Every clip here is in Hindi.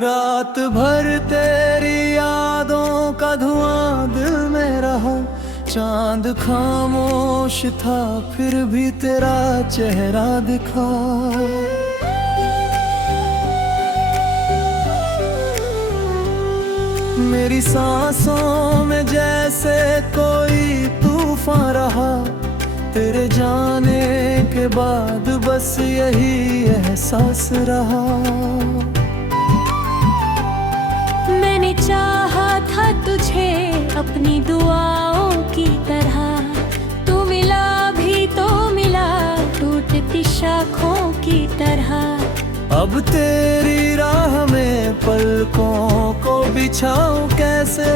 रात भर तेरी यादों का धुआं दिल में रहा। चांद खामोश था फिर भी तेरा चेहरा दिखा। मेरी सांसों में जैसे कोई तूफान रहा। तेरे जाने के बाद बस यही एहसास रहा। मैंने चाहा था तुझे अपनी दुआओं की तरह। तू मिला भी तो मिला टूटती शाखों की तरह। अब तेरी राह में पलकों को बिछाऊं कैसे।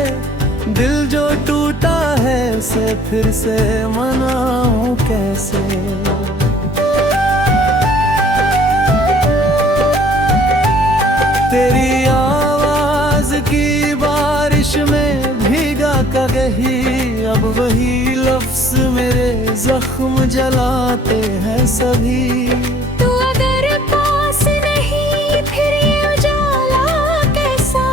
दिल जो टूटा है उसे फिर से मनाऊं कैसे। तेरी आवाज की बारिश में भीगा कहीं। अब वही लफ्ज मेरे जख्म जलाते हैं सभी। तू अगर पास नहीं फिर ये उजाला कैसा।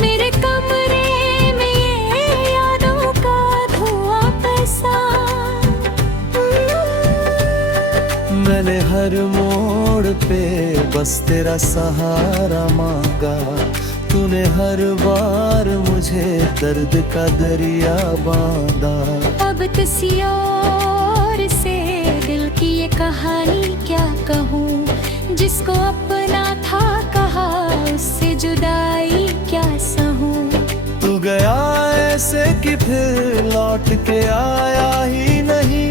मेरे कमरे में ये यादों का धुआं पैसा। मैंने हर मोड़ पे बस तेरा सहारा मांगा। तूने हर बार मुझे दर्द का दरिया बांधा। अब किसी और से दिल की ये कहानी क्या कहूँ। जिसको अपना था कहा उससे जुदाई क्या सहूँ। तू गया ऐसे कि फिर लौट के आया ही नहीं।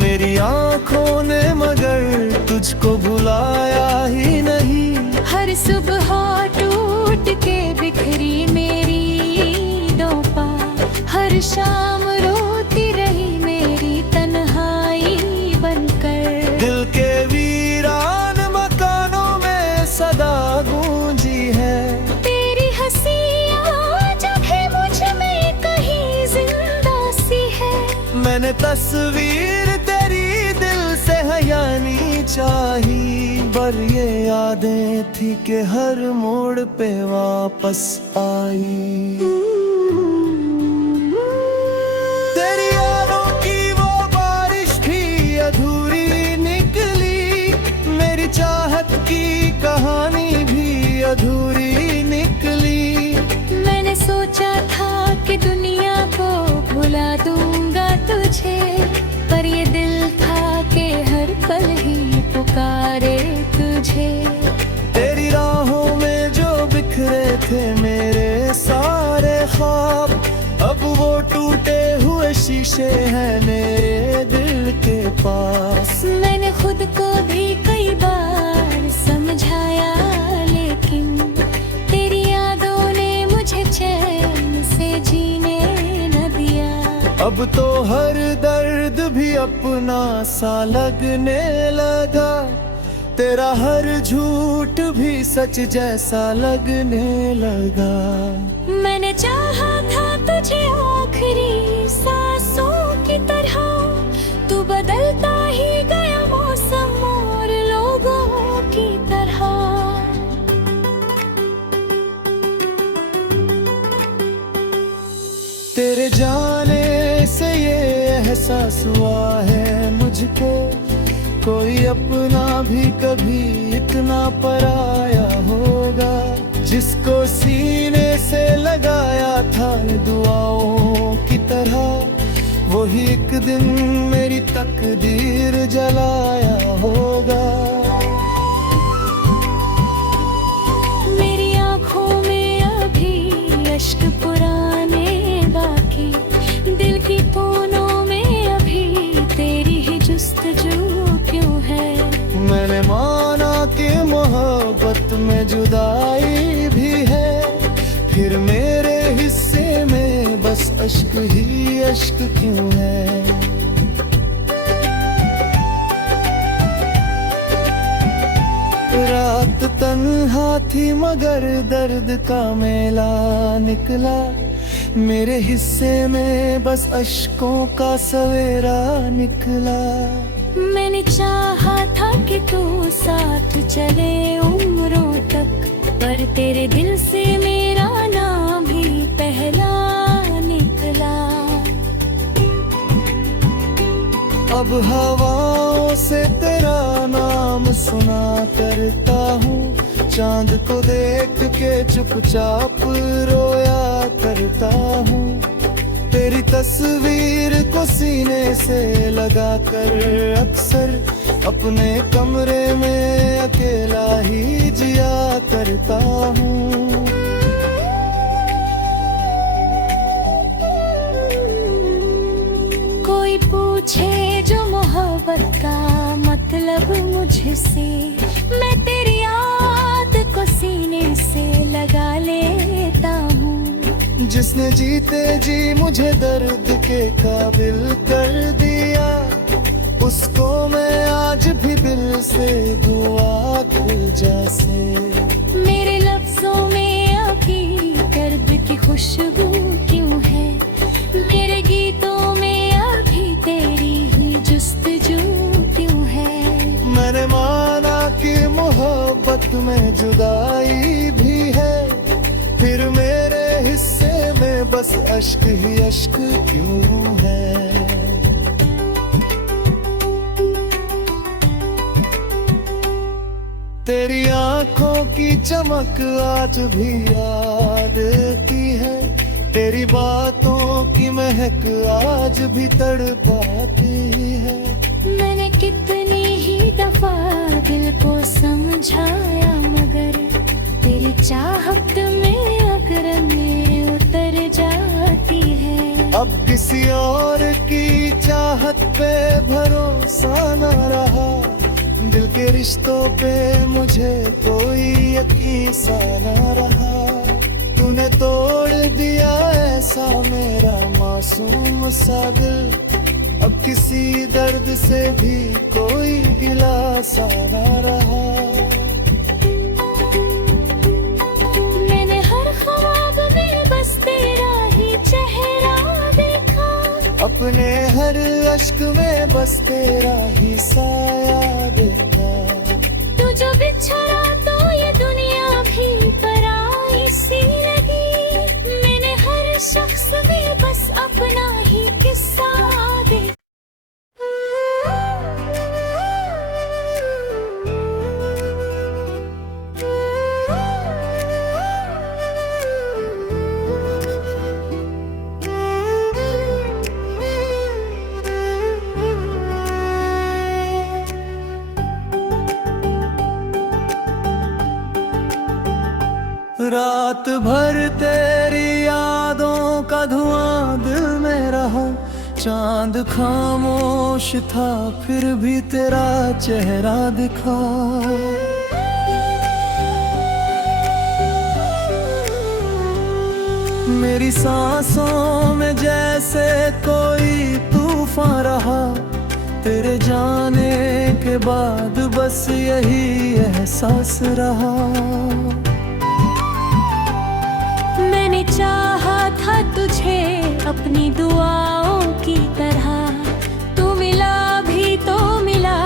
मेरी आंखों ने मगर तुझको भुलाया ही नहीं। हर सुबह टूट के बिखरी मेरी ईदों पर। हर शाम रोती रही मेरी तन्हाई बनकर। दिल के वीरान मकानों में सदा गूंजी है। तेरी हंसियाँ जब है मुझ में कहीं जिंदा सी है। मैंने तस्वीर तेरी दिल से हयानी चाही। पर ये यादें थी कि हर मोड़ पे वापस आई। तेरी यादों की वो बारिश भी अधूरी निकली। मेरी चाहत की कहानी भी अधूरी निकली। मैंने सोचा था कि दुनिया को भुला दूंगा तुझे। पर ये दिल था कि हर पल ही पुकारे तुझे। तेरी राहों में जो बिखरे थे मेरे सारे ख्वाब। अब वो टूटे हुए शीशे हैं मेरे दिल के पास। मैंने खुद को भी कई बार समझाया लेकिन तेरी यादों ने मुझे चैन से जीने न दिया। अब तो हर दर्द भी अपना सा लगने लगा। तेरा हर झूठ भी सच जैसा लगने लगा। मैंने चाहा था तुझे आखिरी सांसों की तरह। तू बदलता ही गया मौसम और लोगों की तरह। तेरे जाने से ये एहसास हुआ है मुझको। कोई अपना भी कभी इतना पराया होगा। जिसको सीने से लगाया था दुआओं की तरह। वही एक दिन मेरी तकदीर जलाया होगा। मेरी आँखों में अभी अश्क पुराने बाकी। दिल की कोनों में अभी तेरी ही जुस्तजू क्यों है। मैंने माना कि मोहब्बत में जुदाई भी है। फिर मेरे हिस्से में बस अश्क ही अश्क क्यों है। रात तन्हा थी मगर दर्द का मेला निकला। मेरे हिस्से में बस अश्कों का सवेरा निकला। मैंने चाहा था कि तू साथ चले उम्रों तक। पर तेरे दिल से मेरा नाम भी पहला निकला। अब हवाओं से तेरा नाम सुना करता हूँ, चांद को देख के चुपचाप रोया करता हूँ। तेरी तस्वीर को सीने से लगा कर अक्सर अपने कमरे में अकेला ही जिया करता हूँ। कोई पूछे जो मोहब्बत का मतलब मुझसे, मैं तेरी याद को सीने से लगा लेता हूँ। जिसने जीते जी मुझे दर्द के काबिल कर दिया, उसको मैं आज भी दिल से दुआ दूं जैसे। मेरे लफ्जों में अभी दर्द की खुशबू क्यों है, मेरे गीतों में अभी तेरी ही जुस्तजू क्यों है। मैंने माना कि मोहब्बत में जुदाई भी है, फिर मेरे हिस्से में बस अश्क ही अश्क क्यों है। तेरी आंखों की चमक आज भी याद की है, तेरी बातों की महक आज भी तड़पाती है। मैंने कितनी ही दफा दिल को समझाया, मगर तेरी चाहत में अगर मैं उतर जाती है। अब किसी और की चाहत पे भरोसा न रहा, दिल के रिश्तों पे मुझे कोई यकीन सा न रहा। तूने तोड़ दिया ऐसा मेरा मासूम सा दिल, अब किसी दर्द से भी कोई गिला सा न रहा। मैंने हर ख्वाब में बस तेरा ही चेहरा देखा, अपने हर अश्क में बस तेरा ही साया देखा। तू जो बिछड़ा तो ये दुनिया भी पराई सी लगी, मैंने हर शख्स में बस अपना ही किस्सा देखा। रात भर तेरी यादों का धुआं दिल में रहा, चांद खामोश था फिर भी तेरा चेहरा दिखा। मेरी सांसों में जैसे कोई तूफान रहा, तेरे जाने के बाद बस यही एहसास रहा। मैंने चाहा था तुझे अपनी दुआओं की तरह, तू मिला भी तो मिला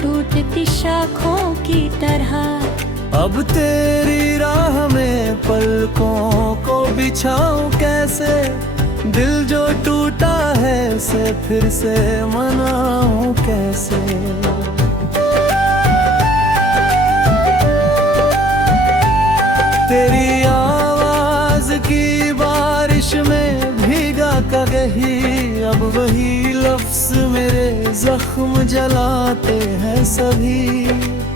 टूटती शाखों की तरह। अब तेरी राह में पलकों को बिछाऊं कैसे, दिल जो टूटा है उसे फिर से मनाऊं कैसे। तेरी आवाज की बारिश में भीगा कहीं, अब वही लफ्ज मेरे जख्म जलाते हैं सभी।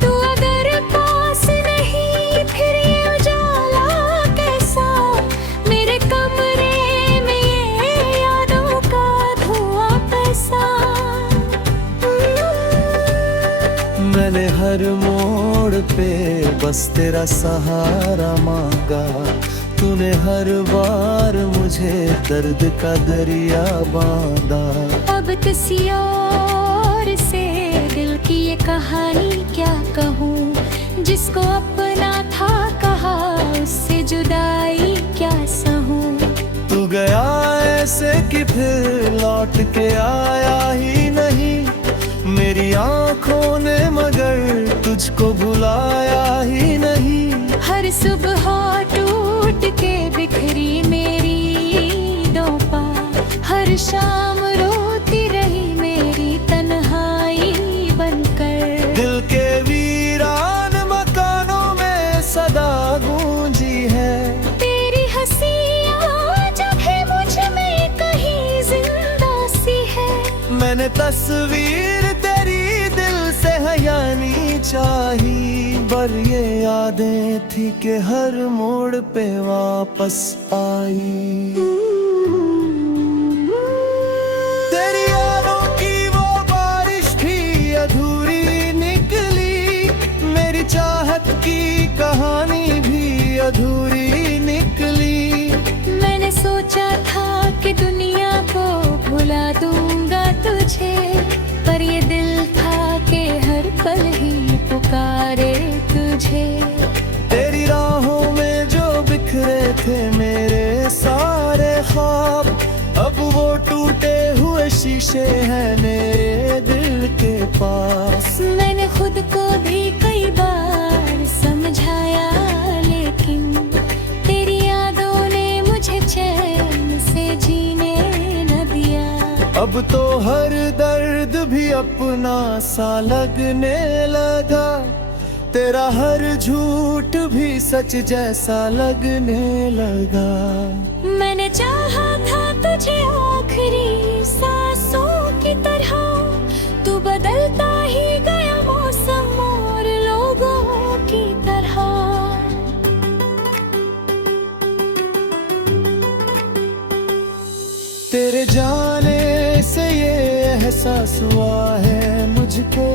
तू अगर पास नहीं फिर ये उजाला कैसा, मेरे कमरे में ये यादों का धुआं कैसा। मैंने हर मोड़ पे बस तेरा सहारा मांगा, तूने हर बार मुझे दर्द का दरिया बांधा। अब किसी और से दिल की ये कहानी क्या कहूँ, जिसको अपना था कहा उससे जुदाई क्या सहूँ। तू गया ऐसे कि फिर लौट के आया ही नहीं, मेरी आंखों ने मगर तुझको भुलाया ही नहीं। हर हर सुबह टूट के बिखरी मेरी दोपा, हर शाम रोती रही मेरी तन्हाई बनकर। दिल के वीरान मकानों में सदा गूंजी है तेरी हंसियाँ जब है मुझ में कहीं जिंदा सी है। मैंने तस्वीर तेरी दिल से हयानी चाही, पर ये यादें थी कि हर मोड़ पे वापस आई। तेरी यादों की वो बारिश भी अधूरी निकली, मेरी चाहत की कहानी भी अधूरी निकली। मैंने सोचा था कि दुनिया को भुला दूंगा तुझे, पर ये दिल था कि हर पल ही पुकारे तुझे। तेरी राहों में जो बिखरे थे मेरे सारे ख्वाब, अब वो टूटे हुए शीशे हैं मेरे दिल के पास। मैंने खुद को भी कई बार समझाया, लेकिन तेरी यादों ने मुझे चैन से जीने न दिया। अब तो हर दर्द भी अपना सा लगने लगा, तेरा हर झूठ भी सच जैसा लगने लगा। मैंने चाहा था तुझे आखिरी सांसों की तरह, तू बदलता ही गया मौसम और लोगों की तरह। तेरे जाने से ये एहसास हुआ है मुझको,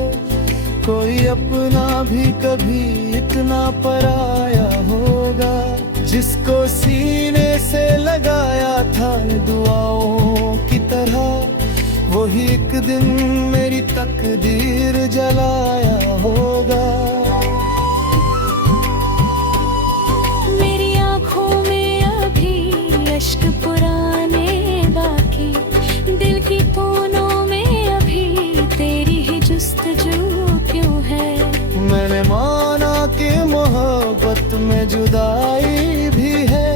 कोई अपना भी कभी इतना पराया होगा। जिसको सीने से लगाया था दुआओं की तरह, वही एक दिन मेरी तकदीर जलाया होगा। मेरी आँखों में अभी अश्क पुराने बाकी, दिल की कोनों में अभी तेरी ही जुस्तजू क्यों है। मैंने माना कि मोहब्बत में जुदाई भी है,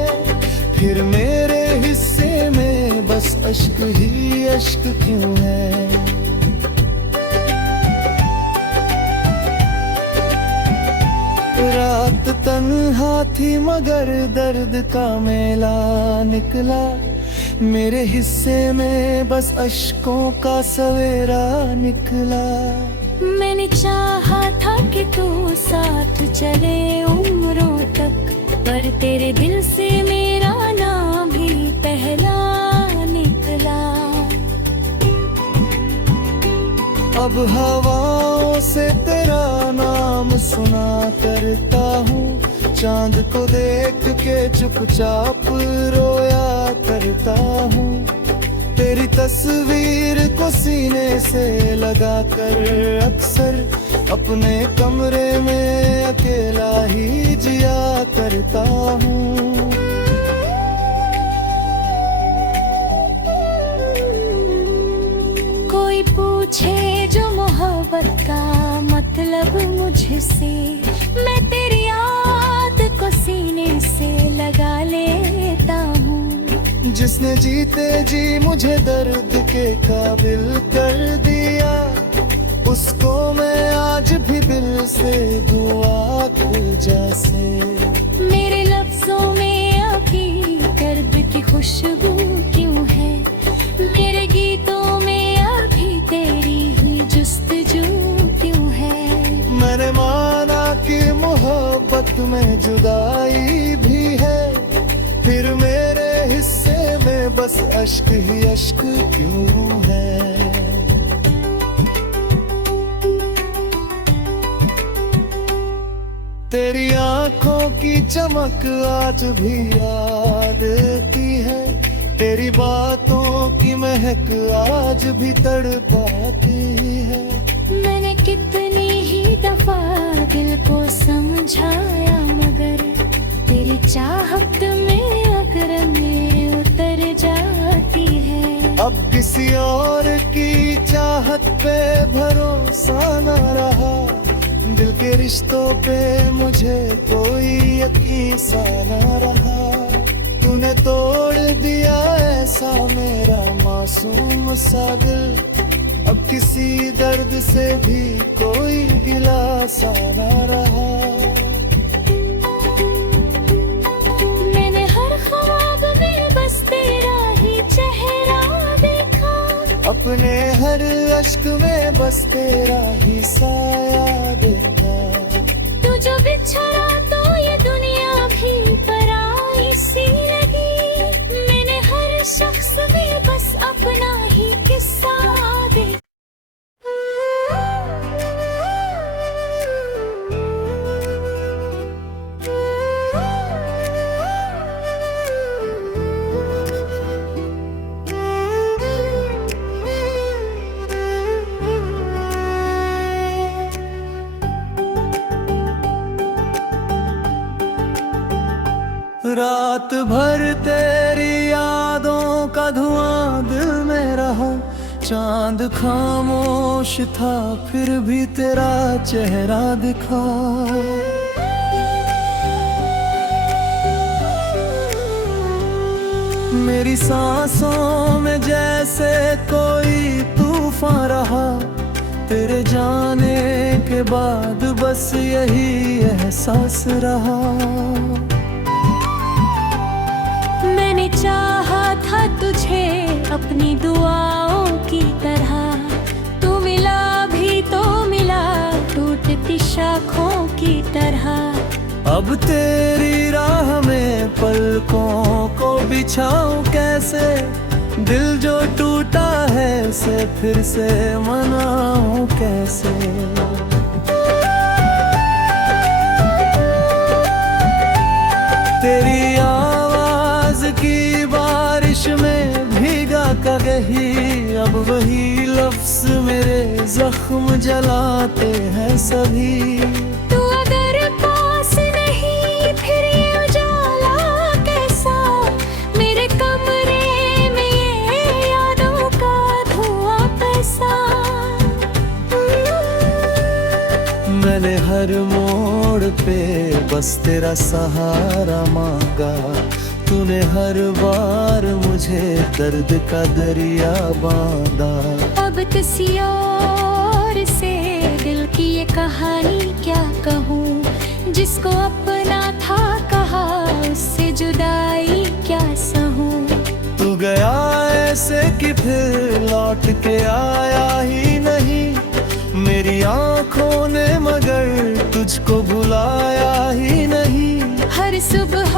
फिर मेरे हिस्से में बस अश्क ही अश्क क्यों है। रात तन्हा थी मगर दर्द का मेला निकला, मेरे हिस्से में बस अश्कों का सवेरा निकला। मैंने चाहा था कि तू साथ चले उम्रों तक, पर तेरे दिल से मेरा नाम भी पहला निकला। अब हवाओं से तेरा नाम सुना करता हूँ, चांद को देख के चुपचाप रोया करता हूँ। तेरी तस्वीर को सीने से लगा कर अक्सर अपने कमरे में अकेला ही जिया करता हूँ। कोई पूछे जो मोहब्बत का मतलब मुझसे, मैं तेरी याद को सीने से लगा लेता हूँ। जिसने जीते जी मुझे दर्द के काबिल कर दिया, उसको मैं आज भी दिल से दुआ दूं जैसे। मेरे लफ्जों में अभी दर्द की खुशबू क्यों है, मेरे गीतों में अभी तेरी ही जुस्तजू क्यों है। मैंने माना कि मोहब्बत में जुदाई भी है, फिर मेरे हिस्से में बस अश्क ही अश्क क्यों है। तेरी आंखों की चमक आज भी याद की है, तेरी बातों की महक आज भी तड़पाती है। मैंने कितनी ही दफा दिल को समझाया, मगर तेरी चाहत में अगर मैं उतर जाती है। अब किसी और की चाहत पे भरोसा न रहा, दिल के रिश्तों पे मुझे कोई यकीन कहीं सा न रहा। तूने तोड़ दिया ऐसा मेरा मासूम सा दिल, अब किसी दर्द से भी कोई गिला सा न रहा। मैंने हर ख्वाब में बस तेरा ही चेहरा देखा, अपने हर अश्क में बस तेरा ही साया देखा। तू जो बिछड़ा तो ये दुनिया भी पराई सी लगी। मैंने हर शख्स में बस अपना ही किस्सा देखा। रात भर तेरी यादों का धुआं दिल में रहा। चांद खामोश था फिर भी तेरा चेहरा दिखा। मेरी सांसों में जैसे कोई तूफान रहा। तेरे जाने के बाद बस यही एहसास रहा। मैंने चाहा था तुझे अपनी दुआओं की तरह, तू मिला भी तो मिला टूटती शाखों की तरह। अब तेरी राह में पलकों को बिछाऊं कैसे, दिल जो टूटा है उसे फिर से मनाऊं कैसे। तेरी की बारिश में भीगा कहीं, अब वही लफ्ज मेरे जख्म जलाते हैं सभी। तू अगर पास नहीं फिर ये उजाला कैसा, मेरे कमरे में ये यादों का धुआं कैसा। मैंने हर मोड़ पे बस तेरा सहारा मांगा। तूने हर बार मुझे दर्द का दरिया बांधा। अब किसी और से दिल की ये कहानी क्या कहूँ, जिसको अपना था कहा उससे जुदाई क्या सहूँ। तू गया ऐसे कि फिर लौट के आया ही नहीं। मेरी आंखों ने मगर तुझको भुलाया ही नहीं। हर सुबह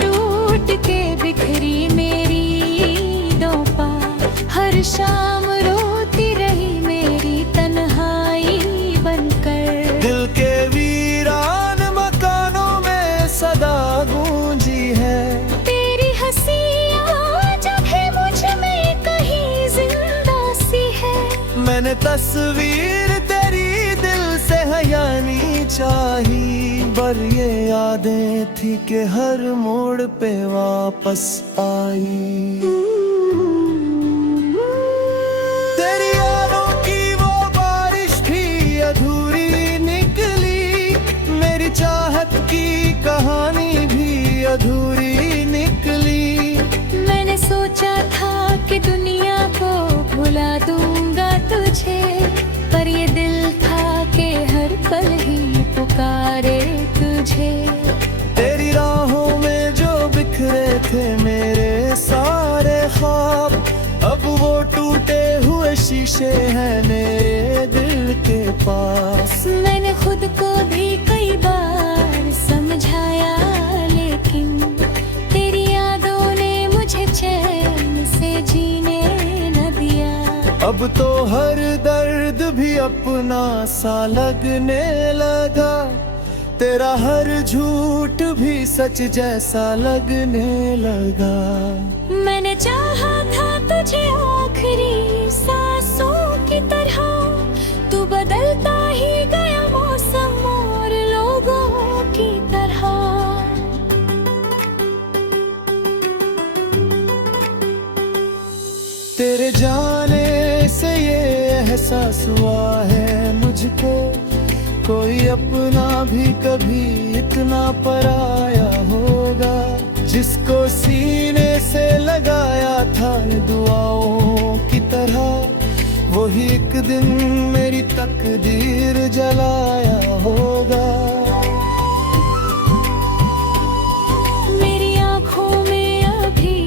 टूट के बिखरी मेरी ईदों पर, हर शाम रोती रही मेरी तन्हाई बनकर। दिल के वीरान मकानों में सदा गूंजी है तेरी हंसियाँ जब है मुझ में कहीं जिंदा सी है। मैंने तस्वीर तेरी दिल से हयानी चाही, पर ये यादें थी कि हर मोड़ पे वापस आई। तेरी यादों की वो बारिश भी अधूरी निकली, मेरी चाहत की कहानी भी अधूरी निकली। मैंने सोचा था कि दुनिया को भुला दूंगा तुझे, पर ये दिल था कि हर पल ही पुकारे तुझे। तेरी राहों में जो बिखरे थे मेरे सारे ख्वाब, अब वो टूटे हुए शीशे हैं मेरे दिल के पास। मैंने खुद को भी कई बार समझाया, लेकिन तेरी यादों ने मुझे चैन से जीने न दिया। अब तो हर दर्द भी अपना सा लगने लगा। तेरा हर झूठ भी सच जैसा लगने लगा। मैंने चाहा था तुझे आखिरी सांसों की तरह, तू बदलता ही गया मौसम और लोगों की तरह। तेरे जाने से ये एहसास हुआ है मुझको कोई अपना भी कभी इतना पराया होगा, जिसको सीने से लगाया था दुआओं की तरह, वही एक दिन मेरी तकदीर जलाया होगा। मेरी आँखों में अभी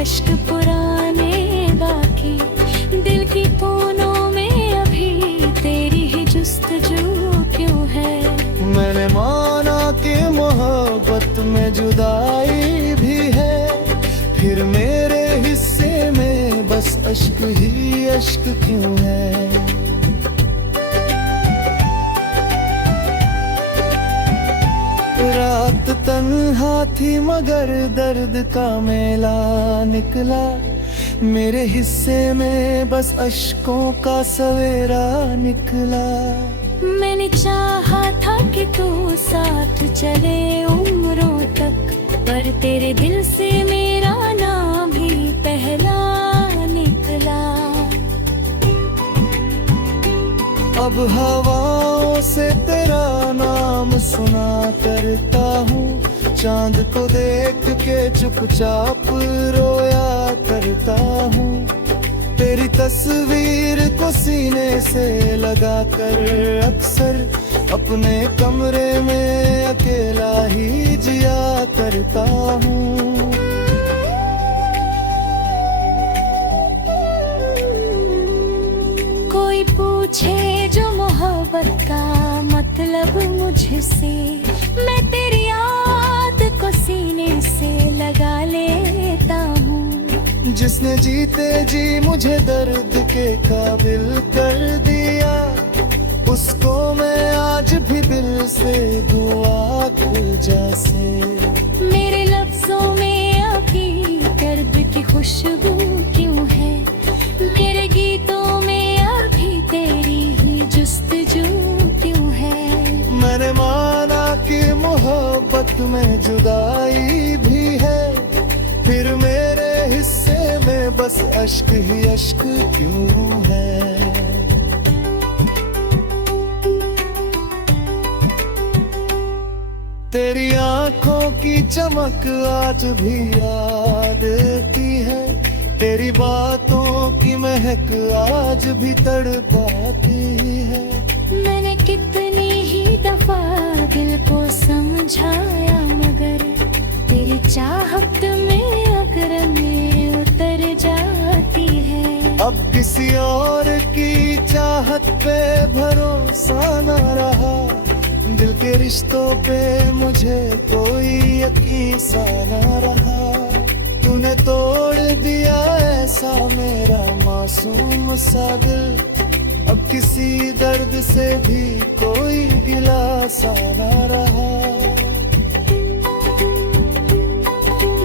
अश्क पुराने बाकी, दिल की कोनों में अभी तेरी ही जुस्तजू क्यों है। मैंने माना कि मोहब्बत में जुदाई भी है, फिर मेरे हिस्से में बस अश्क ही अश्क क्यों है। रात तन्हा थी मगर दर्द का मेला निकला, मेरे हिस्से में बस अश्कों का सवेरा निकला। मैंने चाहा था कि तू साथ चले उम्रों तक, पर तेरे दिल से मेरा नाम भी पहला निकला। अब हवाओं से तेरा नाम सुना करता हूँ, चांद को देख के चुपचाप रोया करता हूँ। तेरी तस्वीर को सीने से लगा कर अक्सर अपने कमरे में अकेला ही जिया करता हूँ। कोई पूछे जो मोहब्बत का मतलब मुझसे, मैं तेरी याद को सीने से लगा लेता हूँ। जिसने जीते जी मुझे दर्द के काबिल कर दिया, उसको मैं आज भी दिल से दुआ दूं जैसे। मेरे लफ्जों में अभी दर्द की खुशबू क्यों है, मेरे गीतों में अभी तेरी ही जुस्तजू क्यों है। मैंने माना कि मोहब्बत में जुदाई भी है, फिर मेरे हिस्से में बस अश्क ही अश्क क्यों है। तेरी आंखों की चमक आज भी याद की है, तेरी बातों की महक आज भी तड़पाती है। मैंने कितनी ही दफा दिल को समझाया, मगर तेरी चाहत में अगर मैं उतर जाती है। अब किसी और की चाहत पे भरोसा न रहा, दिल के रिश्तों पे मुझे कोई यकीन सा न रहा। तूने तोड़ दिया ऐसा मेरा मासूम सा दिल, अब किसी दर्द से भी कोई गिला सा न रहा।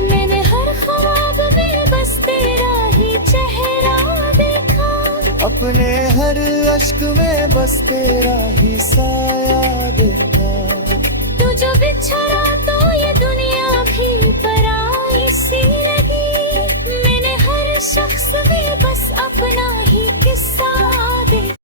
मैंने हर ख्वाब में बस तेरा ही चेहरा देखा, अपने हर अश्क में बस तेरा ही साया देखा। तू जो बिछड़ा